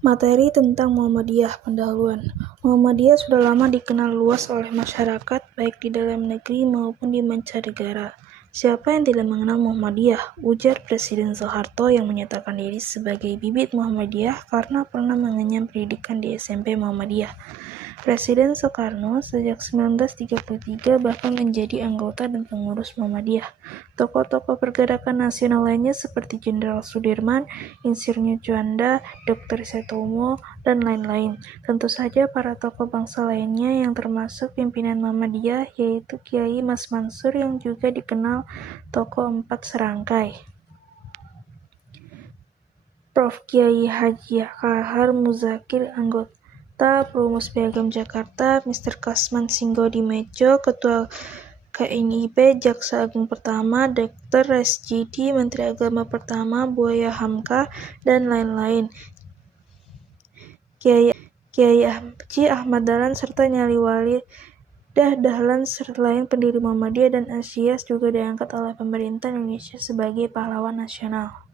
Materi tentang Muhammadiyah. Pendahuluan. Muhammadiyah sudah lama dikenal luas oleh masyarakat, baik di dalam negeri maupun di mancanegara. Siapa yang tidak mengenal Muhammadiyah? Ujar Presiden Soeharto yang menyatakan diri sebagai bibit Muhammadiyah karena pernah mengenyam pendidikan di SMP Muhammadiyah. Presiden Soekarno sejak 1933 bahkan menjadi anggota dan pengurus Muhammadiyah. Tokoh-tokoh pergerakan nasional lainnya seperti Jenderal Sudirman, Insinyur Juanda, Dr. Setomo, dan lain-lain. Tentu saja para tokoh bangsa lainnya yang termasuk pimpinan Muhammadiyah yaitu Kiai Mas Mansur yang juga dikenal tokoh empat serangkai. Prof. Kiai Haji Kahar Muzakir, anggota Perumus Piagam Jakarta, Mr. Kasman Singgo-Dimejo, Ketua KNIP, Jaksa Agung Pertama, Dr. Resjidi, Menteri Agama Pertama, Buaya Hamka, dan lain-lain. Kiai Haji Ahmad Dahlan serta Nyali Walidah Dahlan selain pendiri Muhammadiyah dan Asy'as juga diangkat oleh pemerintah Indonesia sebagai pahlawan nasional.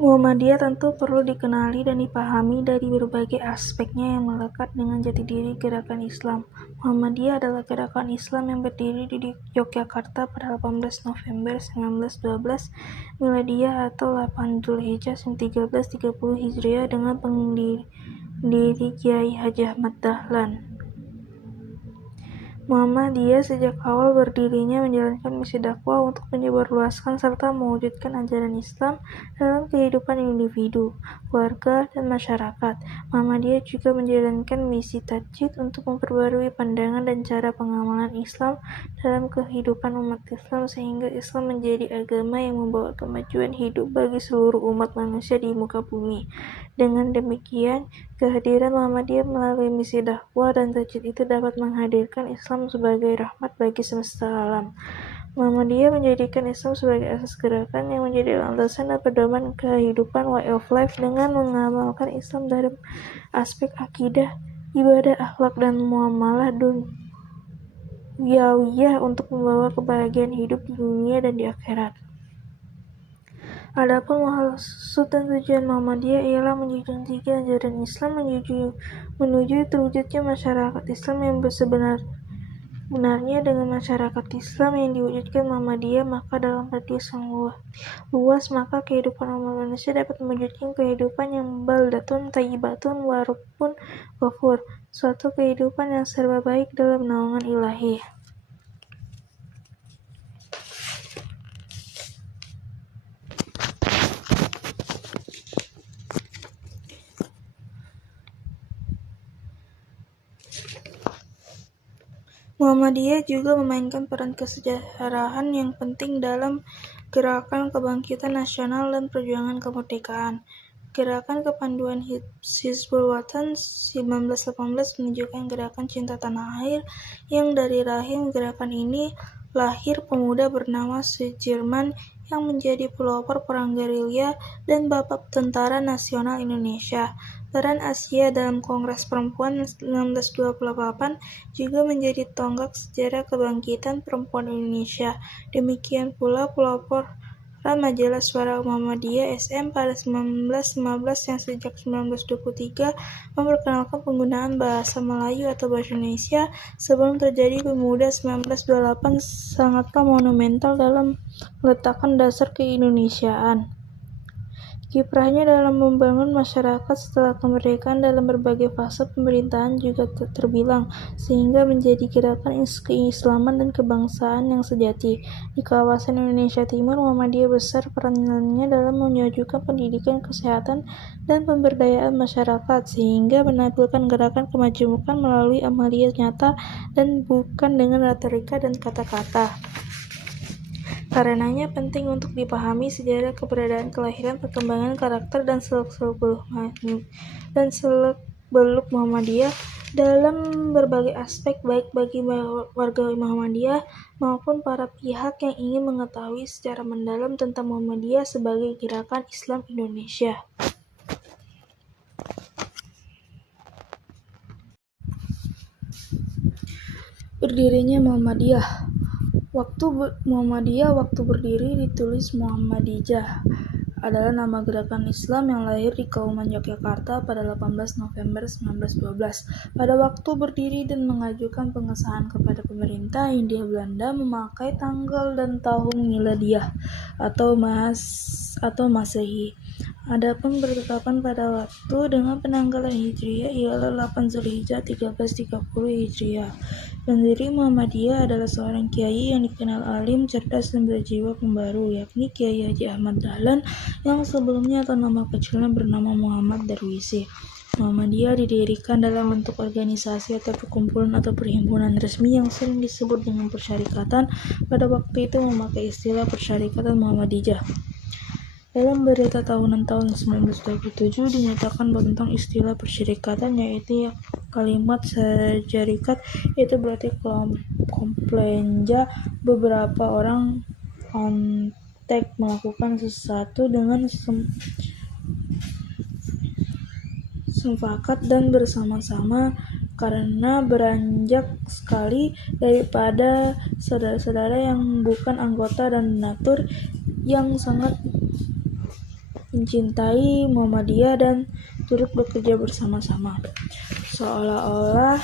Muhammadiyah tentu perlu dikenali dan dipahami dari berbagai aspeknya yang melekat dengan jati diri gerakan Islam. Muhammadiyah adalah gerakan Islam yang berdiri di Yogyakarta pada 18 November 1912 Miladiyah atau 8 Dzulhijjah 1330 Hijriah dengan pendiri Kiai Haji Ahmad Dahlan. Muhammadiyah sejak awal berdirinya menjalankan misi dakwah untuk menyebarluaskan serta mewujudkan ajaran Islam dalam kehidupan individu, keluarga, dan masyarakat. Muhammadiyah juga menjalankan misi tajdid untuk memperbarui pandangan dan cara pengamalan Islam dalam kehidupan umat Islam sehingga Islam menjadi agama yang membawa kemajuan hidup bagi seluruh umat manusia di muka bumi. Dengan demikian, kehadiran Muhammadiyah melalui misi dakwah dan tajdid itu dapat menghadirkan Islam sebagai rahmat bagi semesta alam. Muhammadiyah menjadikan Islam sebagai asas gerakan yang menjadi landasan dan pedoman kehidupan way of life dengan mengamalkan Islam dalam aspek akidah, ibadah, akhlak, dan muamalah dunyawiyah untuk membawa kebahagiaan hidup di dunia dan di akhirat. Adapun maksud dan tujuan Muhammadiyah ialah menjunjung tinggi ajaran Islam menuju terwujudnya masyarakat Islam yang sebenarnya dengan masyarakat Islam yang diwujudkan Muhammadiyah, maka dalam radius yang luas maka kehidupan umat manusia dapat mewujudkan kehidupan yang baldatun thayyibatun warabun ghafur, suatu kehidupan yang serba baik dalam naungan ilahi. Muhammadiyah juga memainkan peran kesejarahan yang penting dalam gerakan kebangkitan nasional dan perjuangan kemerdekaan. Gerakan kepanduan Hizbul Wathan 1918 menunjukkan gerakan cinta tanah air yang dari rahim gerakan ini lahir pemuda bernama Sudirman yang menjadi pelopor perang gerilya dan bapak Tentara Nasional Indonesia. Peran Asia dalam Kongres Perempuan 1928 juga menjadi tonggak sejarah kebangkitan perempuan Indonesia. Demikian pula peloporan majalah Suara Muhammadiyah SM pada 1915 yang sejak 1923 memperkenalkan penggunaan bahasa Melayu atau bahasa Indonesia sebelum terjadi Pemuda 1928 sangatlah monumental dalam meletakkan dasar keindonesiaan. Kiprahnya dalam membangun masyarakat setelah kemerdekaan dalam berbagai fase pemerintahan juga terbilang, sehingga menjadi gerakan keislaman dan kebangsaan yang sejati. Di kawasan Indonesia Timur, Muhammadiyah besar perannya dalam memajukan pendidikan, kesehatan, dan pemberdayaan masyarakat, sehingga menampilkan gerakan kemajemukan melalui amaliyah nyata dan bukan dengan retorika dan kata-kata. Karenanya penting untuk dipahami sejarah keberadaan, kelahiran, perkembangan, karakter, dan seluk-beluk Muhammadiyah dalam berbagai aspek baik bagi warga Muhammadiyah maupun para pihak yang ingin mengetahui secara mendalam tentang Muhammadiyah sebagai gerakan Islam Indonesia. Berdirinya Muhammadiyah. Muhammadiyah waktu berdiri ditulis Muhammadijah adalah nama gerakan Islam yang lahir di Kauman Yogyakarta pada 18 November 1912. Pada waktu berdiri dan mengajukan pengesahan kepada pemerintah Hindia Belanda memakai tanggal dan tahun miladiah atau Masehi. Adapun bertetapan pada waktu dengan penanggalan Hijriah ialah 8 Zulhijjah 1330 Hijriah. Pendiri Muhammadiyah adalah seorang kiai yang dikenal alim, cerdas, dan berjiwa pembaru, yakni Kiai Haji Ahmad Dahlan yang sebelumnya atau nama kecilnya bernama Muhammad Darwisi. Muhammadiyah didirikan dalam bentuk organisasi atau perkumpulan atau perhimpunan resmi yang sering disebut dengan persyarikatan. Pada waktu itu memakai istilah persyarikatan Muhammadiyah. Dalam berita tahunan tahun 1927 dinyatakan tentang istilah persyarikatan, yaitu kalimat syarikat itu berarti komplanja beberapa orang kontak melakukan sesuatu dengan sepakat dan bersama-sama, karena beranjak sekali daripada saudara-saudara yang bukan anggota dan donatur yang sangat mencintai Muhammadiyah dan turut bekerja bersama-sama, seolah-olah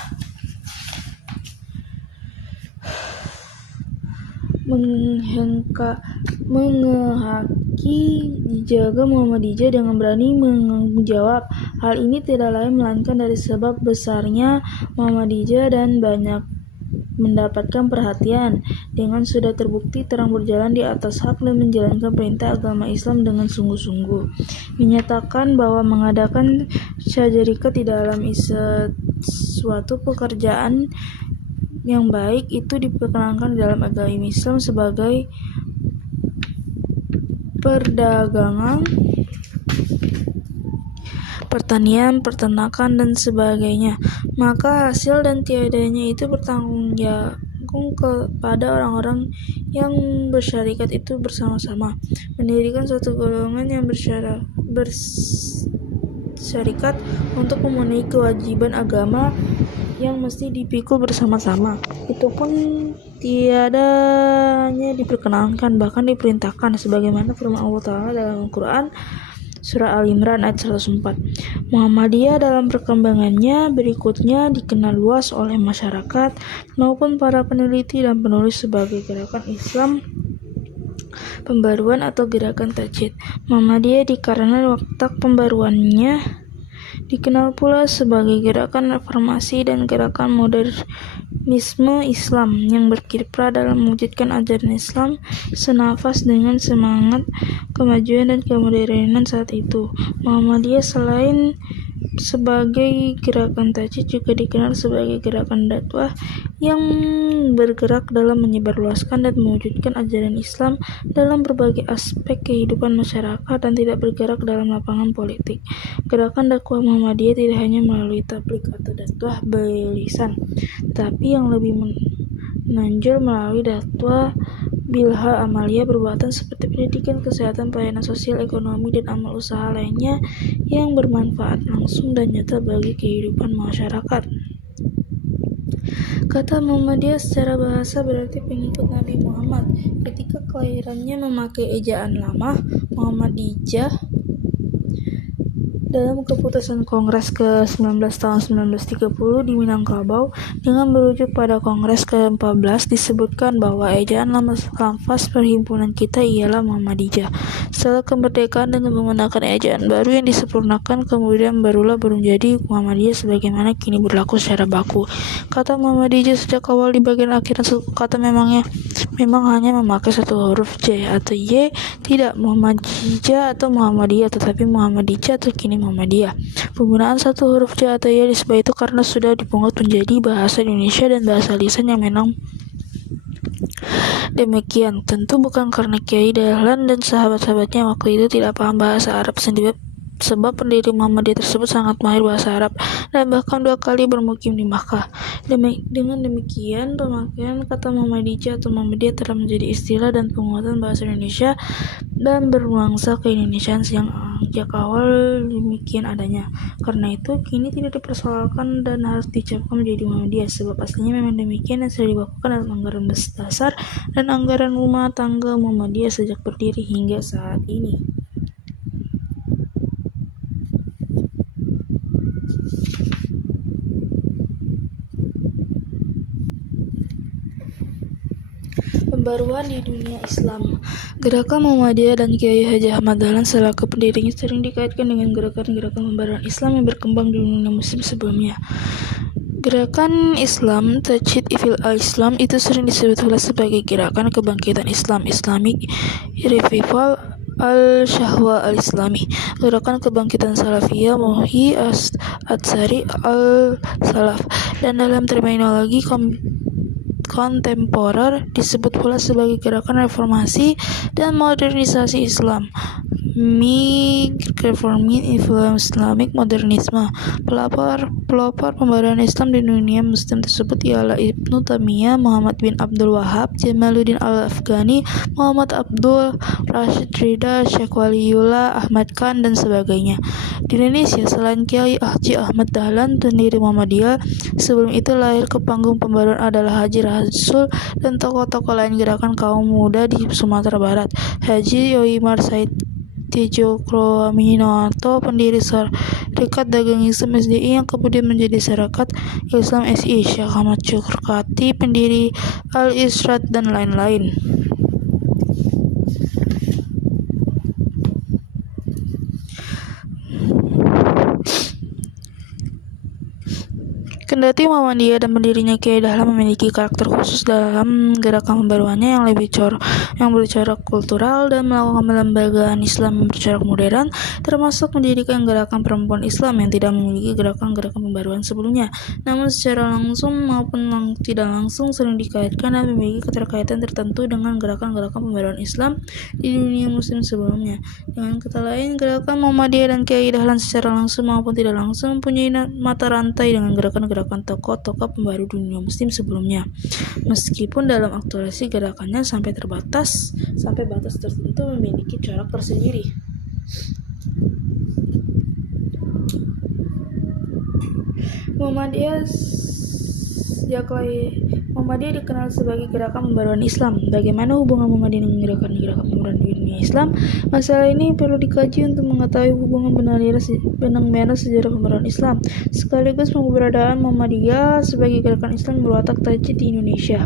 menghendaki dijaga Muhammadiyah dengan berani menjawab. Hal ini tidak lain melainkan dari sebab besarnya Muhammadiyah dan banyak mendapatkan perhatian, dengan sudah terbukti terang berjalan di atas hak dan menjalankan perintah agama Islam dengan sungguh-sungguh. Menyatakan bahwa mengadakan syarikat di dalam suatu pekerjaan yang baik itu diperkenankan dalam agama Islam sebagai perdagangan, pertanian, peternakan, dan sebagainya, maka hasil dan tiadanya itu bertanggung jawab kepada orang-orang yang bersyarikat itu bersama-sama. Mendirikan suatu golongan yang bersyarikat untuk memenuhi kewajiban agama yang mesti dipikul bersama-sama, itu pun tiadanya diperkenankan, bahkan diperintahkan, sebagaimana firman Allah Ta'ala dalam Al-Quran Surah Al-Imran ayat 104. Muhammadiyah dalam perkembangannya berikutnya dikenal luas oleh masyarakat maupun para peneliti dan penulis sebagai gerakan Islam pembaruan atau gerakan tajdid. Muhammadiyah dikarenakan waktu pembaruannya dikenal pula sebagai gerakan reformasi dan gerakan modernisme Islam yang berkiprah dalam mewujudkan ajaran Islam senafas dengan semangat kemajuan dan kemodernan saat itu. Muhammadiyah selain sebagai gerakan tajdid juga dikenal sebagai gerakan dakwah yang bergerak dalam menyebarluaskan dan mewujudkan ajaran Islam dalam berbagai aspek kehidupan masyarakat dan tidak bergerak dalam lapangan politik. Gerakan dakwah Muhammadiyah tidak hanya melalui tabligh atau dakwah bilisan, tetapi yang lebih menonjol melalui dakwah bilhal amaliyah perbuatan seperti pendidikan, kesehatan, pelayanan sosial, ekonomi, dan amal usaha lainnya yang bermanfaat langsung dan nyata bagi kehidupan masyarakat. Kata Muhammadiyah secara bahasa berarti pengikut Nabi Muhammad. Ketika kelahirannya memakai ejaan lama Muhammadiyah dalam keputusan Kongres ke-19 tahun 1930 di Minangkabau dengan merujuk pada Kongres ke-14 disebutkan bahwa ejaan lafaz perhimpunan kita ialah Muhammadiyah. Setelah kemerdekaan dengan menggunakan ejaan baru yang disempurnakan, kemudian barulah menjadi Muhammadiyah sebagaimana kini berlaku secara baku. Kata Muhammadiyah sejak awal di bagian akhir kata memang hanya memakai satu huruf J atau Y, tidak Muhammadiyah atau Muhammadiyah, tetapi Muhammadiyah atau kini Muhammadiyah. Penggunaan satu huruf J atau Y disebab itu karena sudah dipungut menjadi bahasa Indonesia dan bahasa lisan yang memang demikian. Tentu bukan karena Kiai Dahlan dan sahabat-sahabatnya waktu itu tidak paham bahasa Arab sendiri, sebab pendiri Muhammadiyah tersebut sangat mahir bahasa Arab dan bahkan 2 kali bermukim di Makkah. Dengan demikian, pemakaian kata Muhammadiyah atau Muhammadiyah telah menjadi istilah dan penguatan bahasa Indonesia dan bernuansa keindonesiaan yang sejak awal demikian adanya. Karena itu, kini tidak dipersoalkan dan harus dicapkan menjadi Muhammadiyah, sebab aslinya memang demikian dan sudah dibakukan dalam anggaran dasar dan anggaran rumah tangga Muhammadiyah sejak berdiri hingga saat ini. Pembaruan di dunia Islam. Gerakan Muhammadiyah dan Kiai Haji Ahmad Dahlan selaku pendirinya sering dikaitkan dengan gerakan-gerakan pembaruan Islam yang berkembang di dunia muslim sebelumnya. Gerakan Islam Tajdid fil Islam itu sering disebut pula sebagai gerakan kebangkitan Islam, Islamic Revival al-Syahwa al-Islami, gerakan kebangkitan Salafiyah Muhyi Atsari al-Salaf, dan dalam terminologi kontemporer disebut pula sebagai gerakan reformasi dan modernisasi Islam, Reforming Islamic Modernisme. Pelopor pembaruan Islam di dunia muslim tersebut ialah Ibnu Taimiyah, Muhammad bin Abdul Wahhab, Jamaluddin Al-Afghani, Muhammad Abdul Rashid Ridha, Syekh Waliullah, Ahmad Khan, dan sebagainya. Di Indonesia, selain Kiai Haji Ahmad Dahlan, pendiri Muhammadiyah, sebelum itu lahir ke panggung pembaruan adalah Haji Rasul dan tokoh-tokoh lain gerakan kaum muda di Sumatera Barat. Haji Yoimar Said Tijokroaminoanto, pendiri Sarekat Dagang Islam SDI yang kemudian menjadi Sarekat Islam SI, Syekh Ahmad Syukati, pendiri Al-Irsyad, dan lain-lain. Kendati Muhammadiyah dan pendirinya Kiai Dahlan memiliki karakter khusus dalam gerakan pembaruannya yang bercorak kultural dan melakukan pelembagaan Islam yang bercorak modern, termasuk mendirikan gerakan perempuan Islam yang tidak memiliki gerakan-gerakan pembaruan sebelumnya, namun secara langsung maupun tidak langsung sering dikaitkan dan memiliki keterkaitan tertentu dengan gerakan-gerakan pembaruan Islam di dunia muslim sebelumnya. Dengan kata lain, gerakan Muhammadiyah dan Kiai Dahlan secara langsung maupun tidak langsung mempunyai mata rantai dengan gerakan tokoh-tokoh pembaru dunia muslim sebelumnya, meskipun dalam aktualisasi gerakannya sampai batas tertentu memiliki corak tersendiri. Muhammadiyah dikenal sebagai gerakan pembaruan Islam. Bagaimana hubungan Muhammadiyah dengan gerakan-gerakan pembaruan di dunia Islam? Masalah ini perlu dikaji untuk mengetahui hubungan benang merah sejarah pembaruan Islam, sekaligus keberadaan Muhammadiyah sebagai gerakan Islam berwatak tajdid di Indonesia.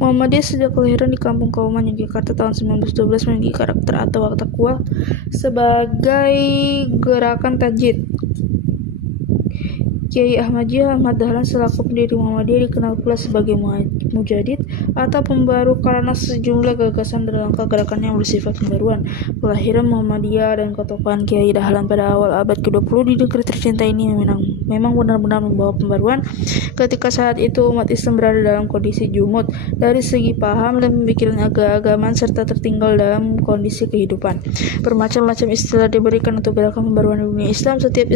Muhammadiyah sejak kelahiran di Kampung Kauman, Yogyakarta tahun 1912 memiliki karakter atau watak kuat sebagai gerakan tajdid. Kiai Ahmad Dahlan selaku pendiri Muhammadiyah dikenal pula sebagai mujadid atau pembaru karena sejumlah gagasan dan langkah gerakannya yang bersifat pembaruan. Kelahiran Muhammadiyah dan ketokohan Kiai Dahlan pada awal abad ke-20 di negeri tercinta ini memang benar-benar membawa pembaruan ketika saat itu umat Islam berada dalam kondisi jumud dari segi paham dan pemikiran agama serta tertinggal dalam kondisi kehidupan. Bermacam-macam istilah diberikan untuk gerakan pembaruan di dunia Islam. Setiap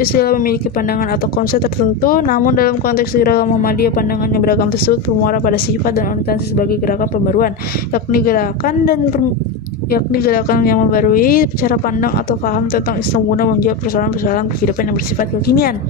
istilah memiliki pandangan atau konsep tertentu, namun dalam konteks gerakan Muhammadiyah pandangan yang beragam tersebut bermuara pada sifat dan orientasi sebagai gerakan pembaruan, yakni gerakan yang membarui cara pandang atau paham tentang Islam guna menjawab persoalan-persoalan kehidupan yang bersifat kekinian.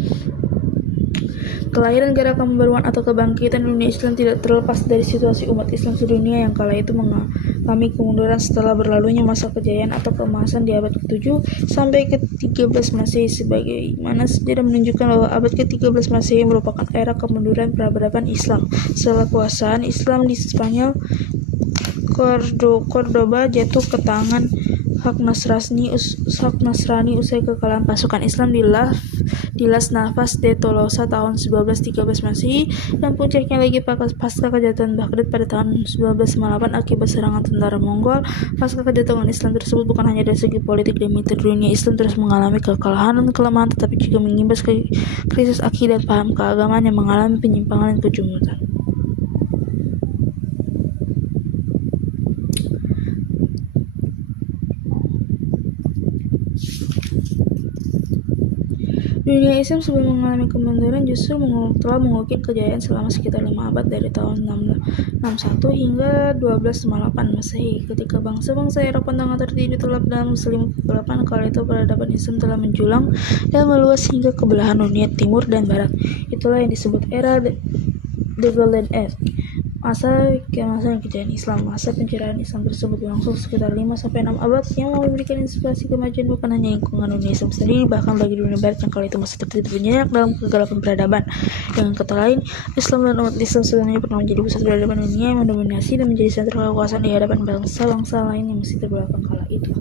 Kelahiran gerakan pembaruan atau kebangkitan dunia Islam tidak terlepas dari situasi umat Islam sedunia yang kala itu mengalami kemunduran setelah berlalunya masa kejayaan atau keemasan di abad ke-7 sampai ke-13 Masehi, sebagaimana sejarah menunjukkan bahwa abad ke-13 Masehi merupakan era kemunduran peradaban Islam setelah kekuasaan Islam di Spanyol Cordoba jatuh ke tangan hak Nasrani usai kekalahan pasukan Islam di Las Navas de Tolosa tahun 1913 Masehi, dan puncaknya lagi pasca kejatuhan Baghdad pada tahun 1958 akibat serangan tentara Mongol. Pasca kejatuhan Islam tersebut bukan hanya dari segi politik dan militer dunia Islam terus mengalami kekalahan dan kelemahan, tetapi juga mengimbas krisis akidah dan paham keagamaan yang mengalami penyimpangan dan kejumutan. Dunia Islam sebelum mengalami kemunduran justru telah mengukir kejayaan selama sekitar 5 abad dari tahun 661 hingga 1258 Masehi. Ketika bangsa-bangsa Eropa Tengah tertidur gelap dalam selimut kegelapan, kala itu peradaban Islam telah menjulang dan meluas hingga ke belahan dunia timur dan barat. Itulah yang disebut era The Golden Age. Masa keemasan kejayaan Islam. Masa pencerahan Islam tersebut berlangsung sekitar 5-6 abad yang memberikan inspirasi kemajuan bukan hanya lingkungan dunia Islam sendiri, bahkan bagi dunia barat yang kala itu masih tertidur nyenyak dalam kegelapan peradaban. Dengan kata lain, Islam dan umat Islam sebenarnya pernah menjadi pusat peradaban dunia yang mendominasi dan menjadi sentra kekuasaan di hadapan bangsa-bangsa lain yang masih terbelakang kala itu.